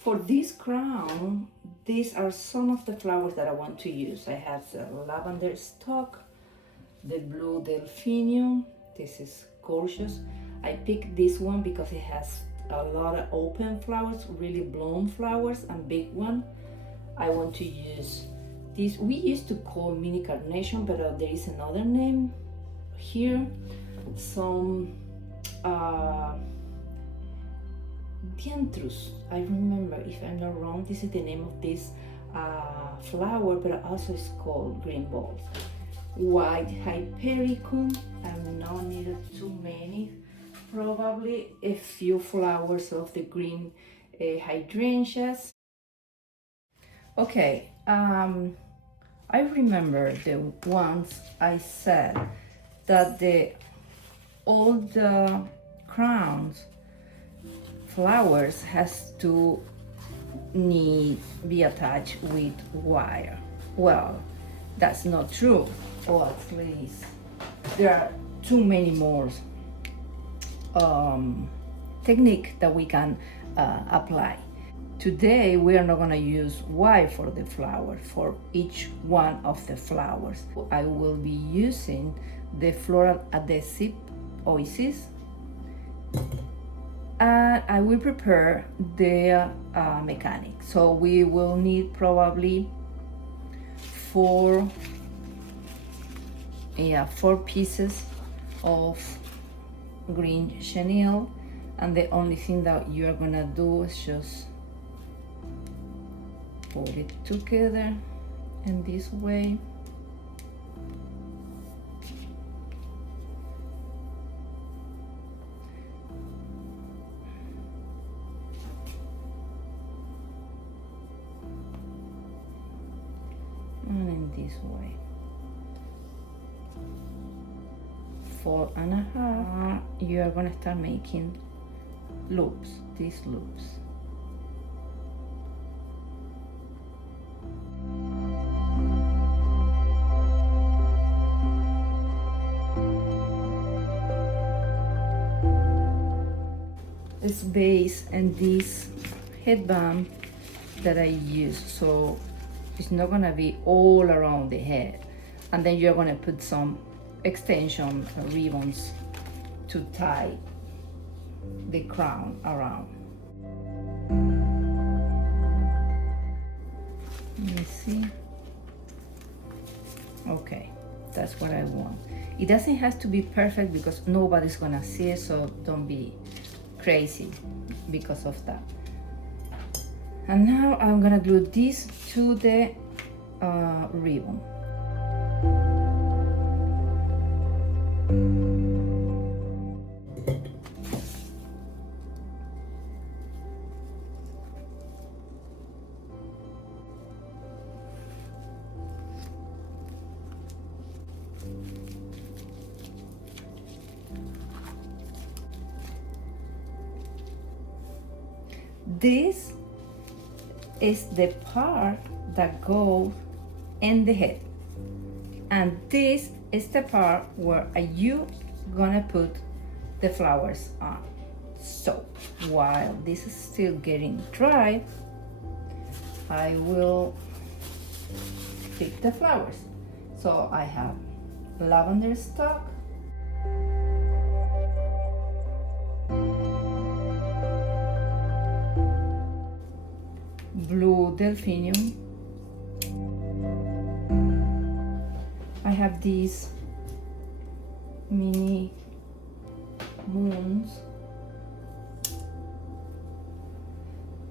For this crown, these are some of the flowers that I want to use. I have the lavender stock, the blue delphinium. This is gorgeous. I picked this one because it has a lot of open flowers, really bloom flowers, and big one. I want to use this. We used to call mini carnation, but there is another name here. Some Dianthus, I remember, if I'm not wrong, this is the name of this flower, but also it's called green balls. White hypericum, I'm not needed too many, probably a few flowers of the green hydrangeas. Okay, I remember the ones I said that all the crowns flowers has to be attached with wire. Well, that's not true, or at least there are too many more technique that we can apply. Today we are not going to use wire for the flower, for each one of the flowers. I will be using the floral adhesive oasis, and I will prepare the mechanic. So we will need probably four pieces of green chenille, and the only thing that you're gonna do is just put it together in this way. And in this way. 4.5. You are gonna start making loops, these loops. It's based on this headband that I use, so it's not gonna be all around the head. And then you're gonna put some extension ribbons to tie the crown around. Let me see. Okay, that's what I want. It doesn't have to be perfect because nobody's gonna see it, so don't be crazy because of that. And now I'm gonna glue this to the ribbon. This is the part that goes in the head, and this is the part where you gonna put the flowers on. So while this is still getting dry, I will pick the flowers. So I have lavender stock, blue delphinium, I have these mini moons.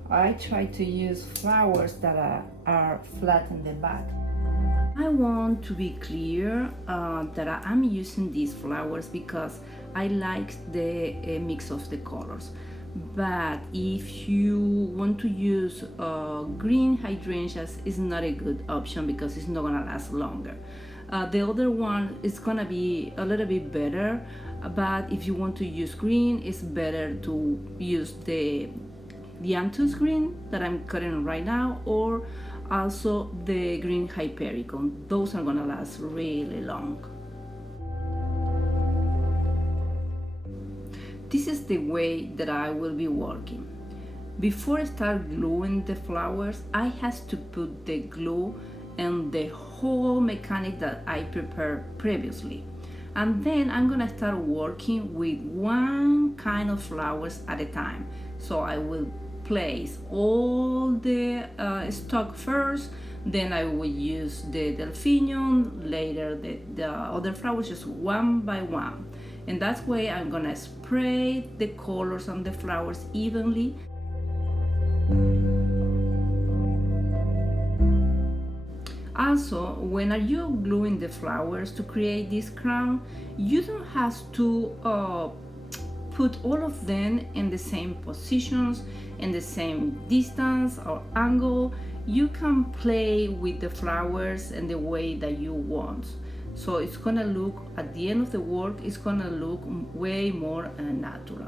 I try to use flowers that are flat in the back. I want to be clear that I'm using these flowers because I like the mix of the colors. But if you want to use green hydrangeas, it's not a good option because it's not gonna last longer. The other one is gonna be a little bit better, but if you want to use green, it's better to use the Dianthus green that I'm cutting right now, or also the green hypericum. Those are gonna last really long. This is the way that I will be working. Before I start gluing the flowers, I have to put the glue and the whole mechanic that I prepared previously. And then I'm gonna start working with one kind of flowers at a time. So I will place all the stock first, then I will use the delphinium, later the other flowers, just one by one. And that way I'm gonna spray the colors on the flowers evenly. Also, when are you gluing the flowers to create this crown, you don't have to put all of them in the same positions, in the same distance or angle. You can play with the flowers in the way that you want. So it's gonna look, at the end of the work, it's gonna look way more natural.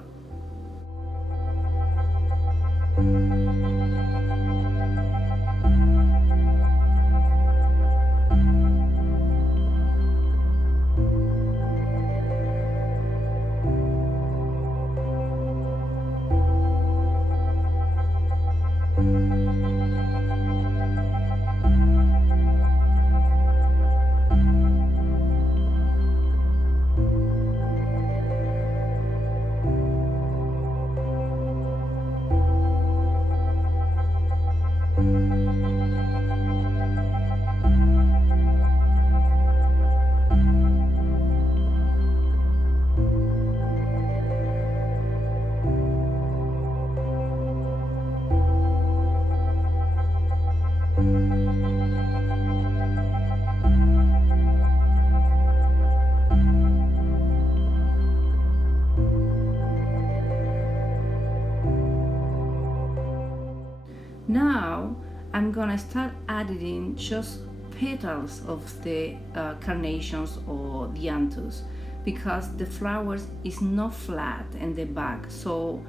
Now I'm gonna start adding just petals of the carnations or dianthus, because the flowers is not flat in the back, so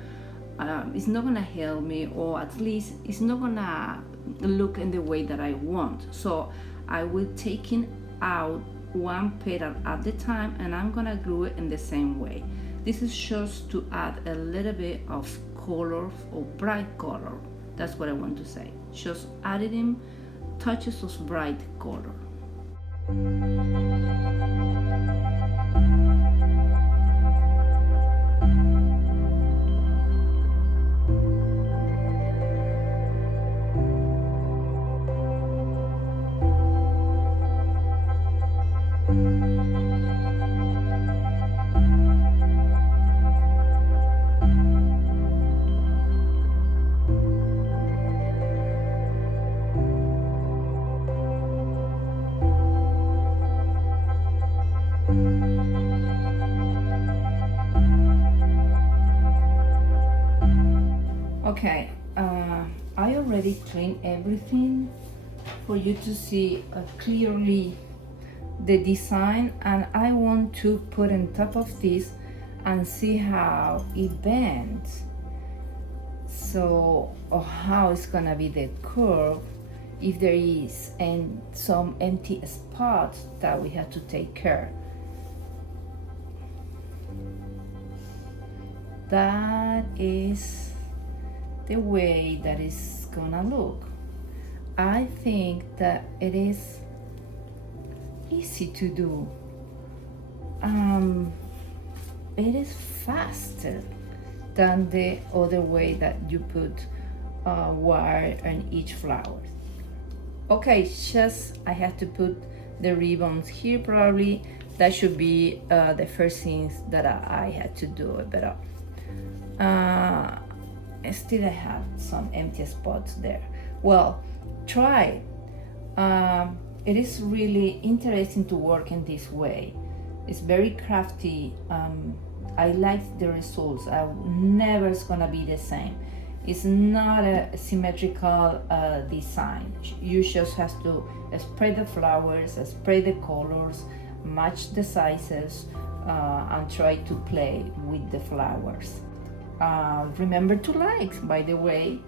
it's not gonna help me, or at least it's not gonna look in the way that I want. So I will taking out one petal at the time, and I'm gonna glue it in the same way. This is just to add a little bit of color or bright color. That's what I want to say. Just adding touches of bright color. Okay, I already cleaned everything for you to see clearly the design, and I want to put on top of this and see how it bends. So, or how it's gonna be the curve, if there is some empty spots that we have to take care. That is the way that is gonna look. I think that it is easy to do. It is faster than the other way that you put wire on each flower. Okay, just I have to put the ribbons here. Probably that should be the first things that I had to do it, but still I have some empty spots there. Well, try it. It is really interesting to work in this way. It's very crafty. I like the results. Never is gonna be the same. It's not a symmetrical design. You just have to spread the flowers, spread the colors, match the sizes, and try to play with the flowers. Remember to like, by the way,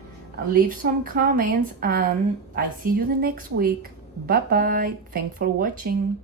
leave some comments, and I see you the next week. Bye bye. Thanks for watching.